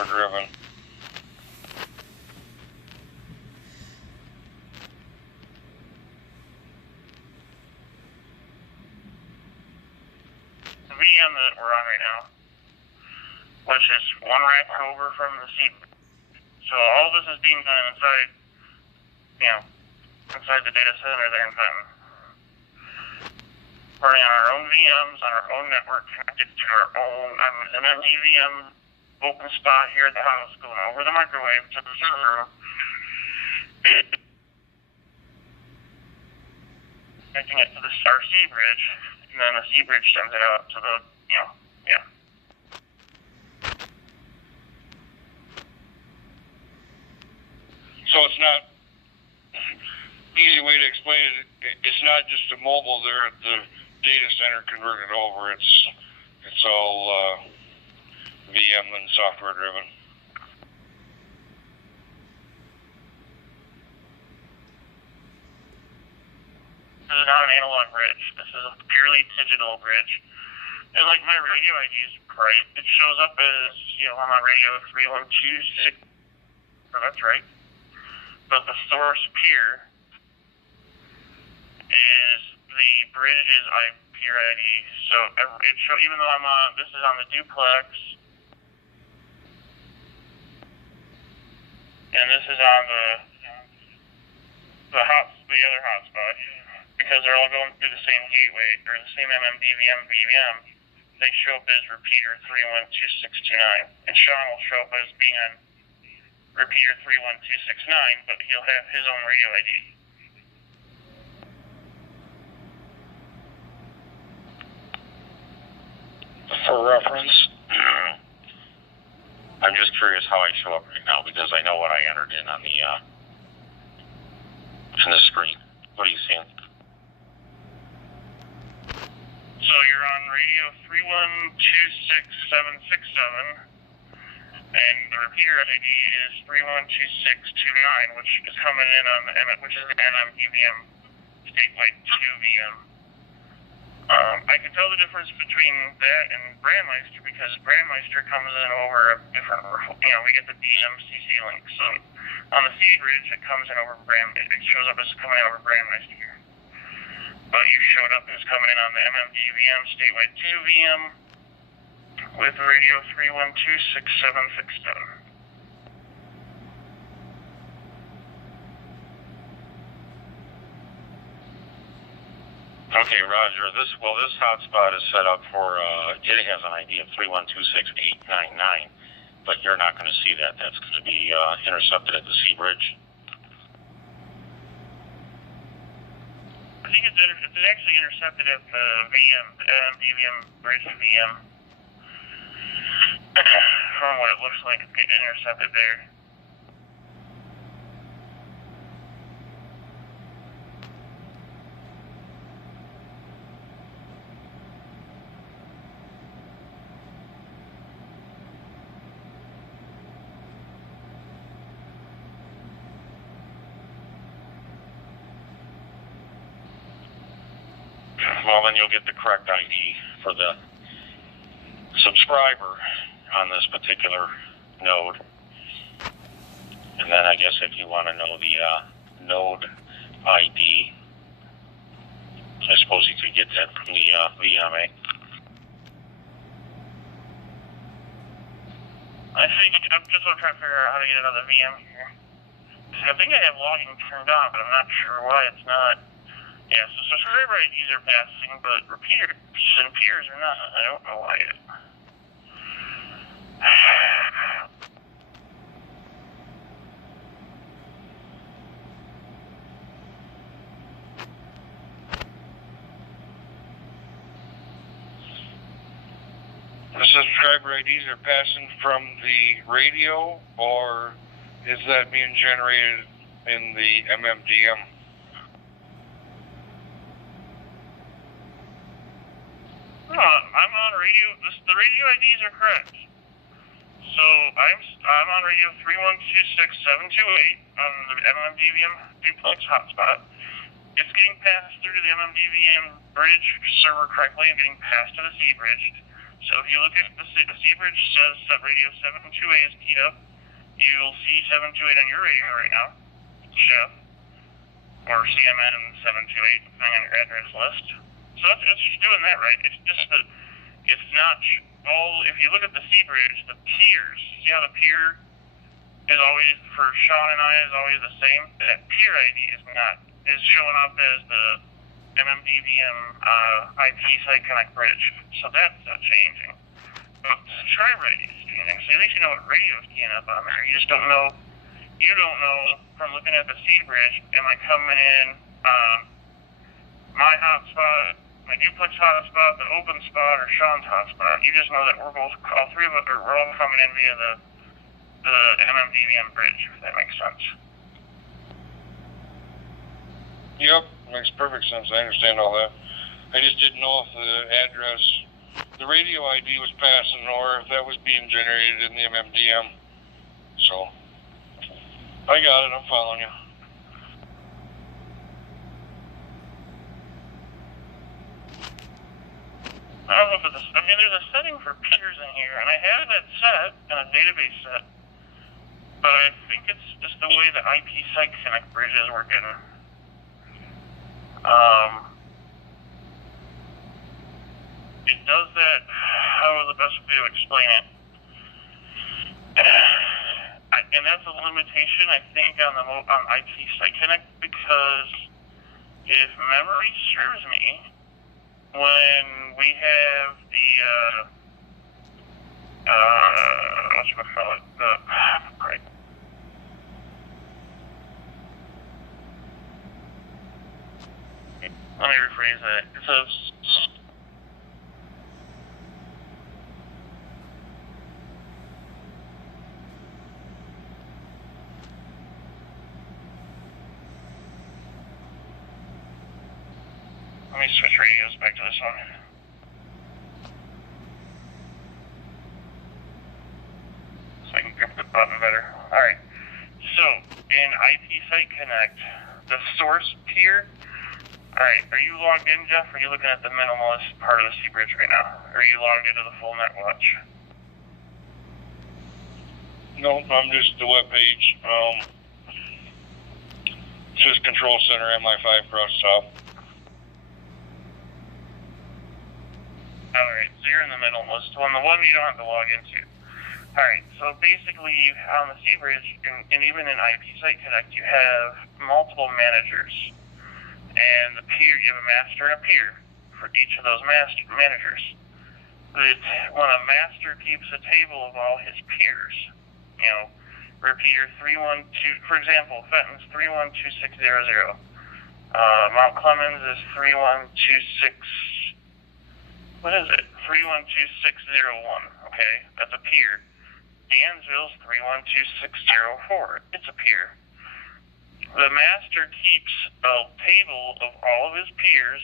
software driven. The VM that we're on right now, which is one rack over from the seat. So all this is being done inside, inside the data center there in Fenton. Running on our own VMs, on our own network, connected to our own MMD VM open spot here at the house, going over the microwave to the server room. Connecting it to the C bridge, and then the C bridge sends it out to the, So it's not, easy way to explain it, it's not just a mobile there at the data center converted over, it's all VM and software driven. This is not an analog bridge. This is a purely digital bridge. And like my radio ID is right, it shows up as, I'm on radio 3126. So that's right. But the source peer is the bridge's peer ID. So even though this is on the duplex, and this is on the other hotspot, because they're all going through the same gateway or the same MMDVM VM, they show up as repeater 312629, and Sean will show up as being on repeater 31269, but he'll have his own radio ID. For reference, I'm just curious how I show up right now because I know what I entered in on the screen. What are you seeing? So you're on radio 3126767. And the repeater ID is 312629, which is coming in on the MMDVM statewide 2 VM. I can tell the difference between that and Brandmeister because Brandmeister comes in over a different, we get the DMCC link. So on the C bridge, it comes in over it shows up as coming in over Brandmeister here. But you showed up as coming in on the MMDVM statewide 2 VM. With radio 3126767. Okay, Roger. This hotspot is set up for. It has an ID of 3126899, but you're not going to see that. That's going to be intercepted at the C bridge. I think it's actually intercepted at the VM, the MDVM bridge VM. From what it looks like, it's getting intercepted there. Well, then you'll get the correct ID for the subscriber on this particular node. And then I guess if you want to know the node ID, I suppose you could get that from the VMA. I'm just trying to figure out how to get it on the VM here. I think I have logging turned on, but I'm not sure why it's not. Yeah, so subscriber IDs are passing, but repeaters and peers are not. I don't know why yet. The subscriber IDs are passing from the radio, or is that being generated in the MMDM? No, I'm on radio. The radio IDs are correct. So I'm on radio 3126728 on the MMDVM duplex hotspot. It's getting passed through to the MMDVM bridge server correctly and getting passed to the C bridge. So if you look at the Seabridge says that radio 728 is keyed up, you'll see 728 on your radio right now, Chef, or CMN 728, depending on your address list. So it's doing that right. It's just that it's not all. If you look at the Seabridge, the peers, see how the peer is always, for Sean and I, is always the same? That peer ID is showing up as the MMDVM IP Site Connect Bridge. So that's not changing. But the subscriber ID is changing. So at least you know what radio is keying up on there. You just don't know. You don't know from looking at the Seabridge, am I coming in on my hotspot, my duplex hotspot, the open spot, or Sean's hotspot? You just know that we're both, all three of us, we're all coming in via the MMDVM bridge, if that makes sense. Yep, makes perfect sense. I understand all that. I just didn't know if the address, the radio ID was passing, or if that was being generated in the MMDM. So, I got it. I'm following you. I don't know if it's, I mean, there's a setting for peers in here, and I have that set in a database set, but I think it's just the way the IP Site Connect bridge is working. It does that, how is the best way to explain it? And that's a limitation, I think, on IP Site Connect, because if memory serves me, when we have the, whatchamacallit, right. Let me rephrase that. It says, let me switch radios back to this one. So I can grip the button better. Alright. So, in IP Site Connect, the source peer. Alright, are you logged in, Jeff? Or are you looking at the minimalist part of the Seabridge right now? Or are you logged into the full net watch? No, I'm just the web page. It says Control Center MI5 across the top. Alright, so you're in the minimalist one, the one you don't have to log into. Alright, so basically on the Seabridge, and even in IP Site Connect, you have multiple managers. And the peer, you have a master and a peer for each of those managers. But when a master keeps a table of all his peers, you know, repeater 312, for example, Fenton's 312600. Mount Clemens is 3126, what is it? 312601, okay? That's a peer. Dansville's 312604. It's a peer. The master keeps a table of all of his peers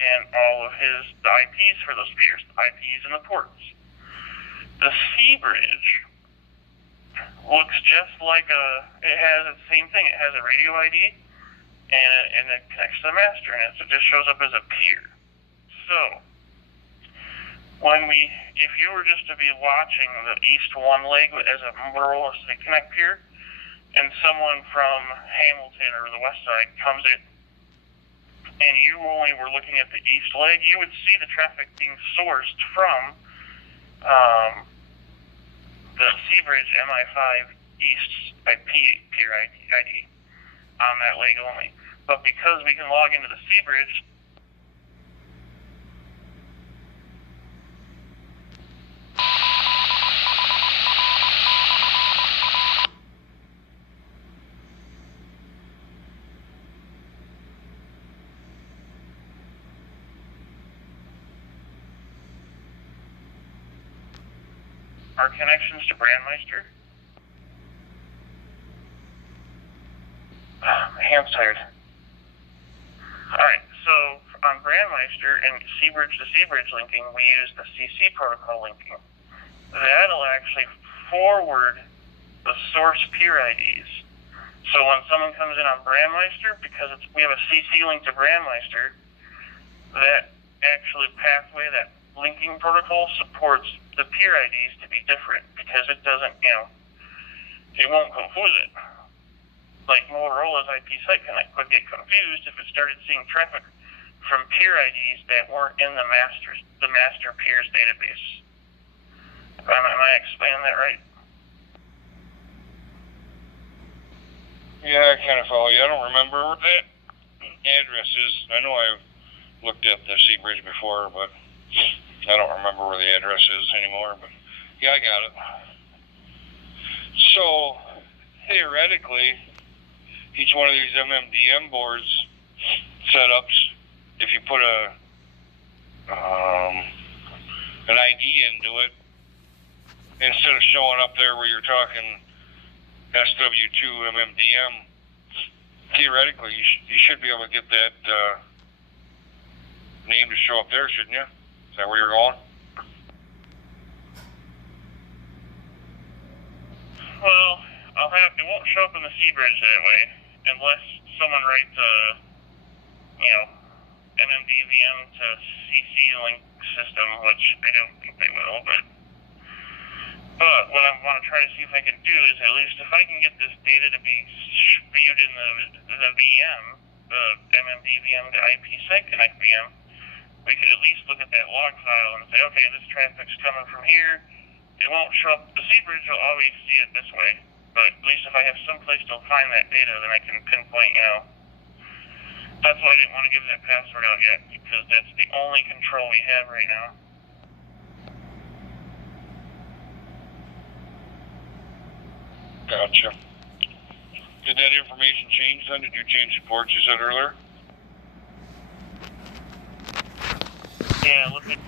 and all of the IPs for those peers, the IPs and the ports. The Seabridge looks just like it has the same thing. It has a radio ID and it connects to the master, and it just shows up as a peer. So, if you were just to be watching the East 1 leg as a Motorola State Connect peer, and someone from Hamilton or the West Side comes in, and you only were looking at the East leg, you would see the traffic being sourced from the Seabridge MI5 East peer ID on that leg only. But because we can log into the Seabridge, our connections to Brandmeister. My hand's tired. Alright, so on Brandmeister and Seabridge to Seabridge linking, we use the CC protocol linking. That'll actually forward the source peer IDs. So when someone comes in on Brandmeister, because we have a CC link to Brandmeister, that actually pathway, that linking protocol supports the peer IDs to be different because it doesn't, it won't go with it. Like Motorola's IP Site Connect would get confused if it started seeing traffic from peer IDs that weren't in the master peers database. Am I explaining that right? Yeah, I kind of follow you. I don't remember what that address is. I know I've looked at the Sea Bridge before, but I don't remember where the address is anymore. But yeah, I got it. So theoretically, each one of these MMDM boards setups, if you put an ID into it, instead of showing up there where you're talking SW2 MMDM, theoretically you should be able to get that name to show up there, shouldn't you? Is that where you're going? Well, it won't show up in the Sea Bridge that way unless someone writes a MMDVM to CC link system, which I don't think they will, but what I want to try to see if I can do is at least if I can get this data to be viewed in the VM, the MMDVM to IP Site Connect VM, we could at least look at that log file and say, okay, this traffic's coming from here. It won't show up. The Sea Bridge will always see it this way, but at least if I have some place to find that data, then I can pinpoint, That's why I didn't want to give that password out yet, because that's the only control we have right now. Gotcha. Did that information change then? Did you change the ports you said earlier? Yeah, look at...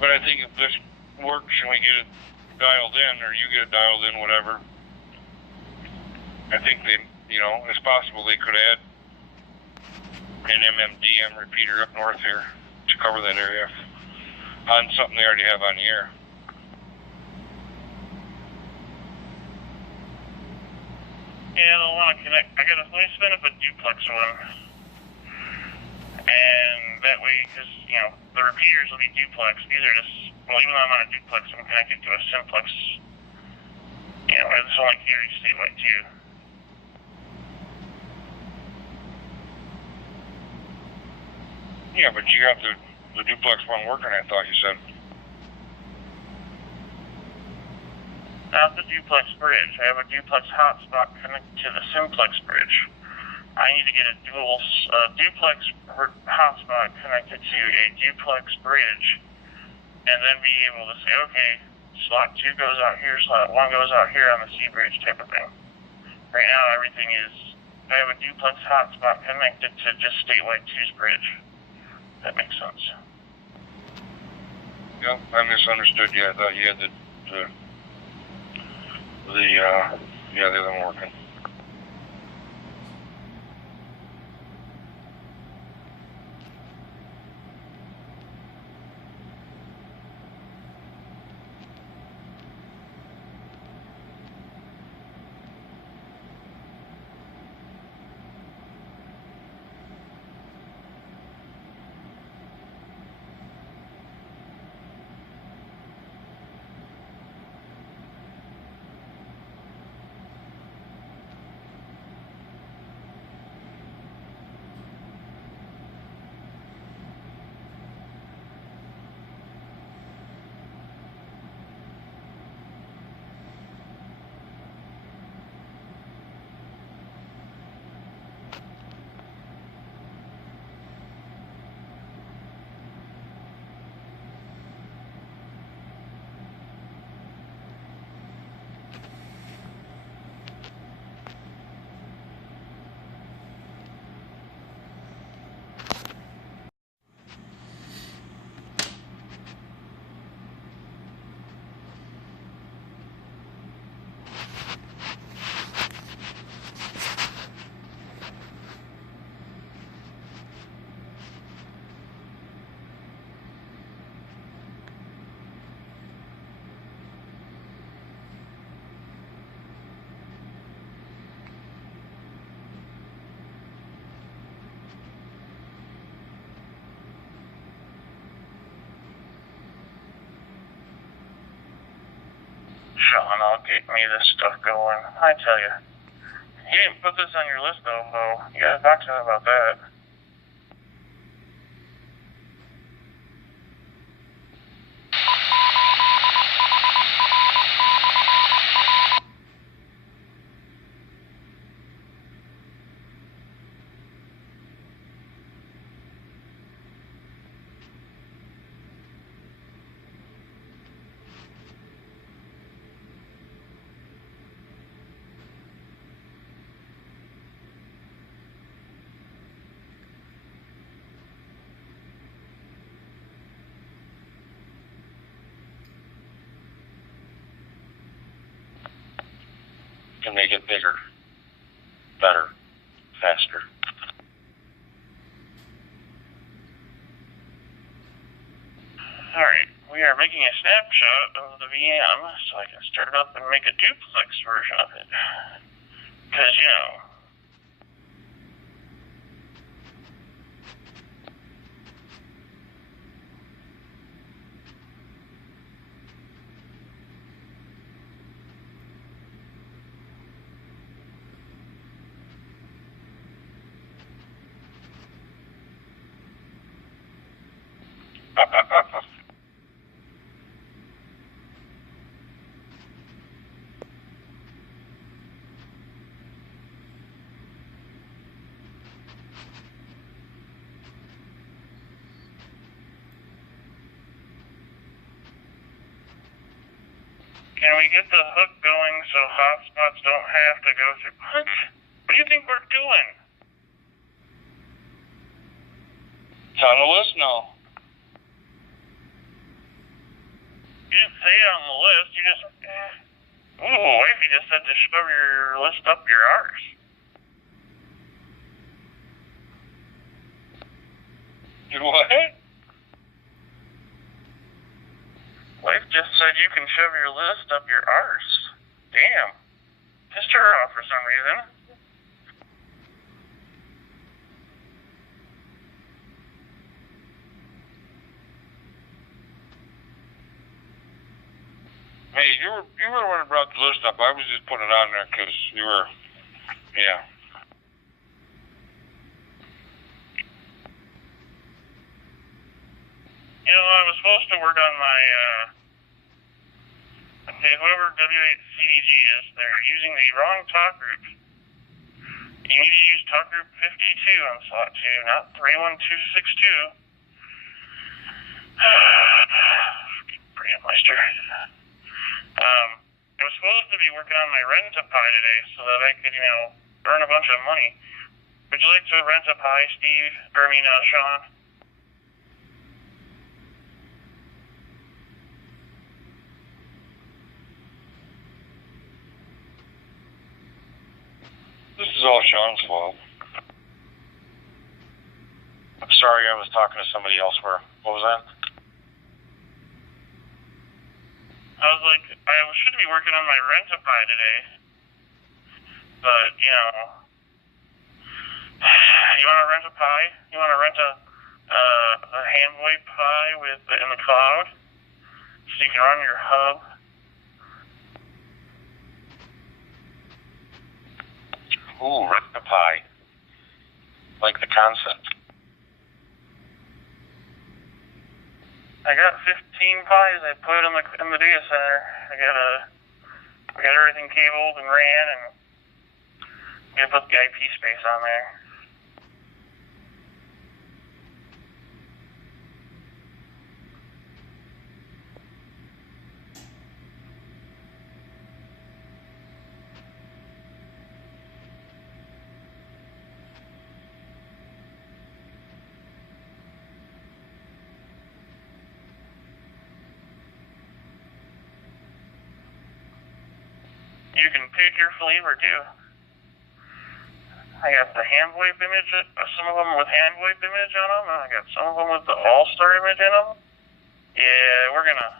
But I think if this works and we get it dialed in, or you get it dialed in, whatever, I think they, it's possible they could add an MMDM repeater up north here to cover that area on something they already have on the air. Yeah, they'll want to connect. Let me spin up a duplex one. And that way, because, the repeaters will be duplex. These are just, even though I'm on a duplex, I'm connected to a simplex. It's only here statewide too. Yeah, but you got the duplex one working, I thought you said. Not the duplex bridge. I have a duplex hotspot connected to the simplex bridge. I need to get a duplex hotspot connected to a duplex bridge, and then be able to say, okay, slot 2 goes out here, slot 1 goes out here on the Sea Bridge type of thing. Right now, everything is, I have a duplex hotspot connected to just statewide 2's bridge. That makes sense. Yeah, I misunderstood you. I thought you had the other one working. Sean will get me this stuff going. I tell you. He didn't put this on your list, though, so you gotta talk to him about that. Can make it bigger, better, faster. Alright, we are making a snapshot of the VM so I can start up and make a duplex version of it. Because, you know, can we get the hook going so hotspots don't have to go through? What? What do you think we're doing? It's on the list now. You didn't say it on the list, you just... Ooh, what if you just said to shove your list up your arse? Did what? Wife just said you can shove your list up your arse. Damn. Pissed her off for some reason. Hey, you were the one who brought the list up. I was just putting it on there because you were, yeah. You know, I was supposed to work on my, okay, whoever W8CDG is, they're using the wrong talk group. You need to use talk group 52 on slot 2, not 31262. Brandmeister. I was supposed to be working on my rent-a-pie today so that I could, you know, earn a bunch of money. Would you like to rent a pie, Steve? Or, Sean? This is all Sean's fault. I'm sorry, I was talking to somebody elsewhere. What was that? I was like, I should be working on my rent-a-pie today. But, you know, you want to rent a pie? You want to rent a handboy pie in the cloud? So you can run your hub? Ooh, rent a pie. Like the concept. I got 15 pies I put in the data center. I got everything cabled and ran, and I'm gonna put the IP space on there. You can pick your flavor too. I got the hand wave image, some of them with hand wave image on them, and I got some of them with the all-star image in them. Yeah, we're gonna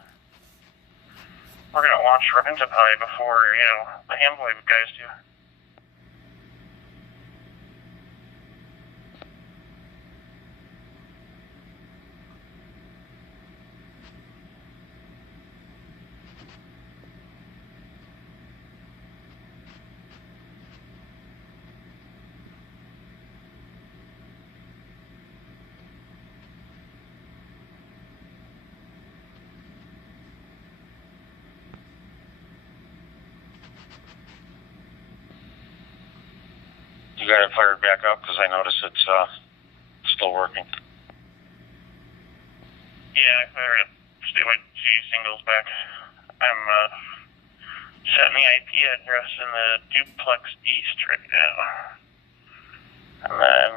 launch Rent-a-Pie before, you know, the hand wave guys do. You got it fired back up? Because I notice it's still working. Yeah, I fired up statewide 2 singles back. I'm setting the IP address in the duplex east right now. And then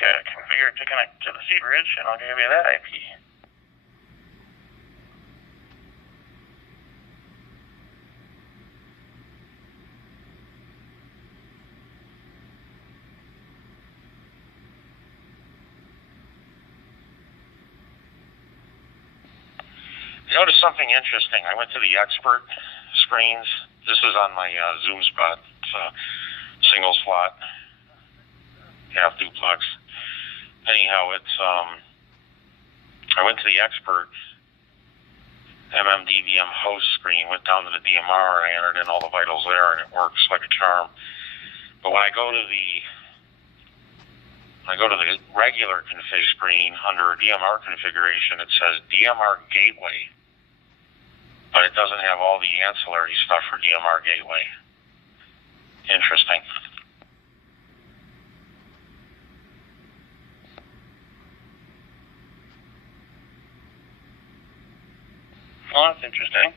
gotta configure it to connect to the C bridge, and I'll give you that IP. I noticed something interesting. I went to the expert screens. This is on my Zoom spot. It's a single slot, half duplex. Anyhow, it's I went to the expert MMDVM host screen, went down to the DMR, and I entered in all the vitals there, and it works like a charm. But when I go to the regular config screen under DMR configuration, it says DMR gateway, but it doesn't have all the ancillary stuff for DMR gateway. Interesting. Well, that's interesting.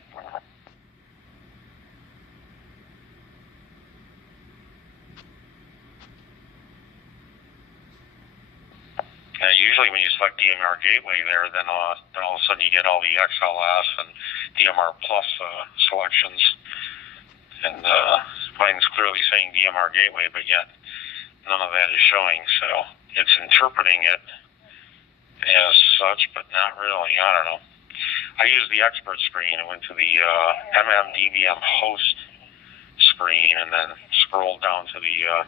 Usually when you select DMR gateway there, then all of a sudden you get all the XLS and DMR plus selections. And mine's clearly saying DMR gateway, but yet none of that is showing. So it's interpreting it as such, but not really. I don't know. I used the expert screen and went to the MMDVM host screen, and then scrolled down to the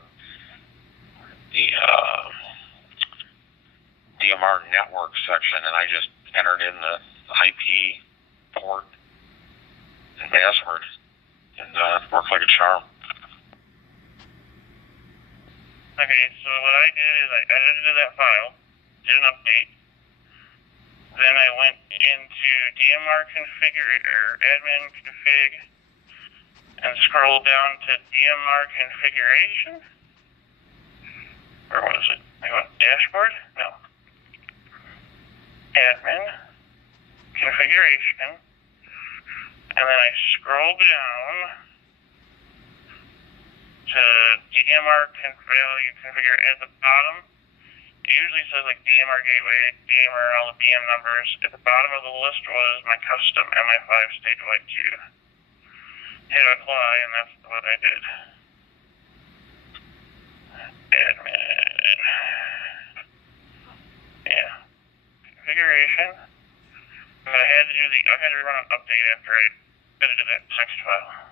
DMR network section, and I just entered in the IP, port, and password, and it worked like a charm. Okay, so what I did is I edited that file, did an update, then I went into DMR admin config, and scrolled down to DMR configuration, or what is it? I went dashboard? No. Admin, configuration, and then I scroll down to DMR value configure at the bottom. It usually says like DMR gateway, DMR, all the BM numbers. At the bottom of the list was my custom MI5 statewide 2. Hit apply, and that's what I did. Admin. Yeah. Configuration. But I had to run an update after I edited that text file.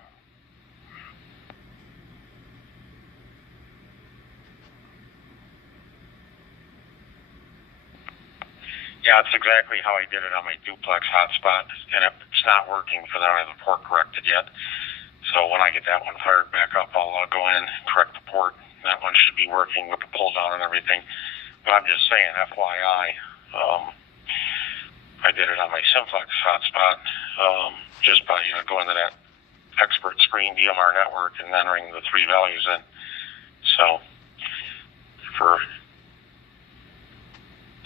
Yeah, it's exactly how I did it on my duplex hotspot, and it's not working because I don't have the port corrected yet. So when I get that one fired back up, I'll go in and correct the port. That one should be working with the pull down and everything. But I'm just saying, FYI, I did it on my Simplex hotspot just by going to that expert screen, DMR network, and entering the 3 values in. So for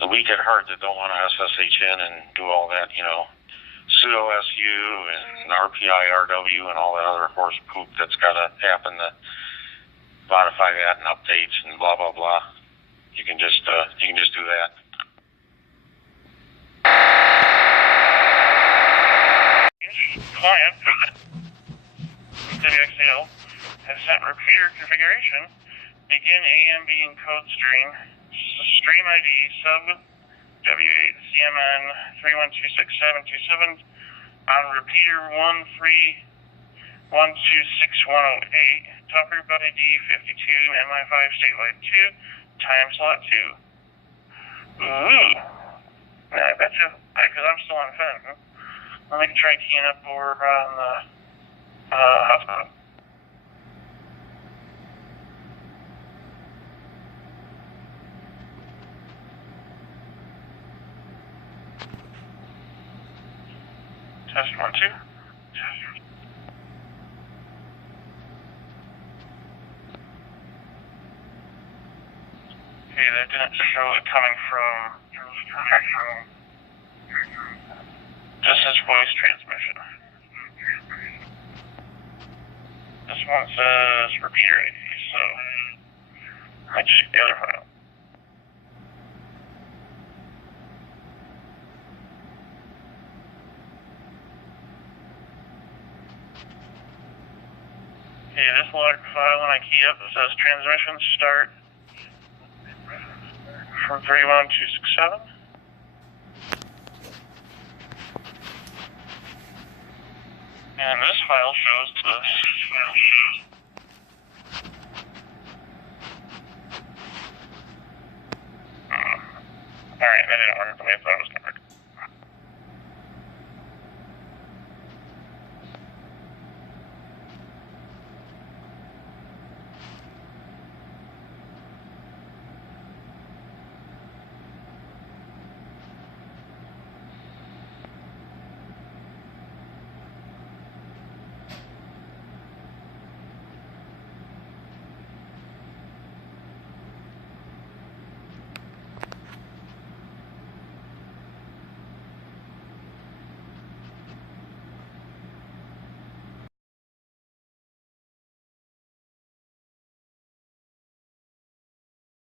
the weak at heart that don't want to SSH in and do all that, pseudo SU and RPI, RW, and all that other horse poop that's got to happen to modify that and updates and blah blah blah. You can just do that. Client WXL has set repeater configuration. Begin AMB encode stream. Stream ID sub W8 CMN 3126.727 on repeater 13126.108. Top group ID 52 MI5 statewide 2 time slot 2. Ooh. Now I bet you, because I'm still on Fenton. Let me try keying up over on the hotspot. Test 1, 2. Test. that didn't show it coming from. This is voice transmission. This one says repeater ID, so I check the other file. Okay, this log file, when I key up, it says transmission start from 31267. And this file shows this. Alright, that didn't work the way I thought it was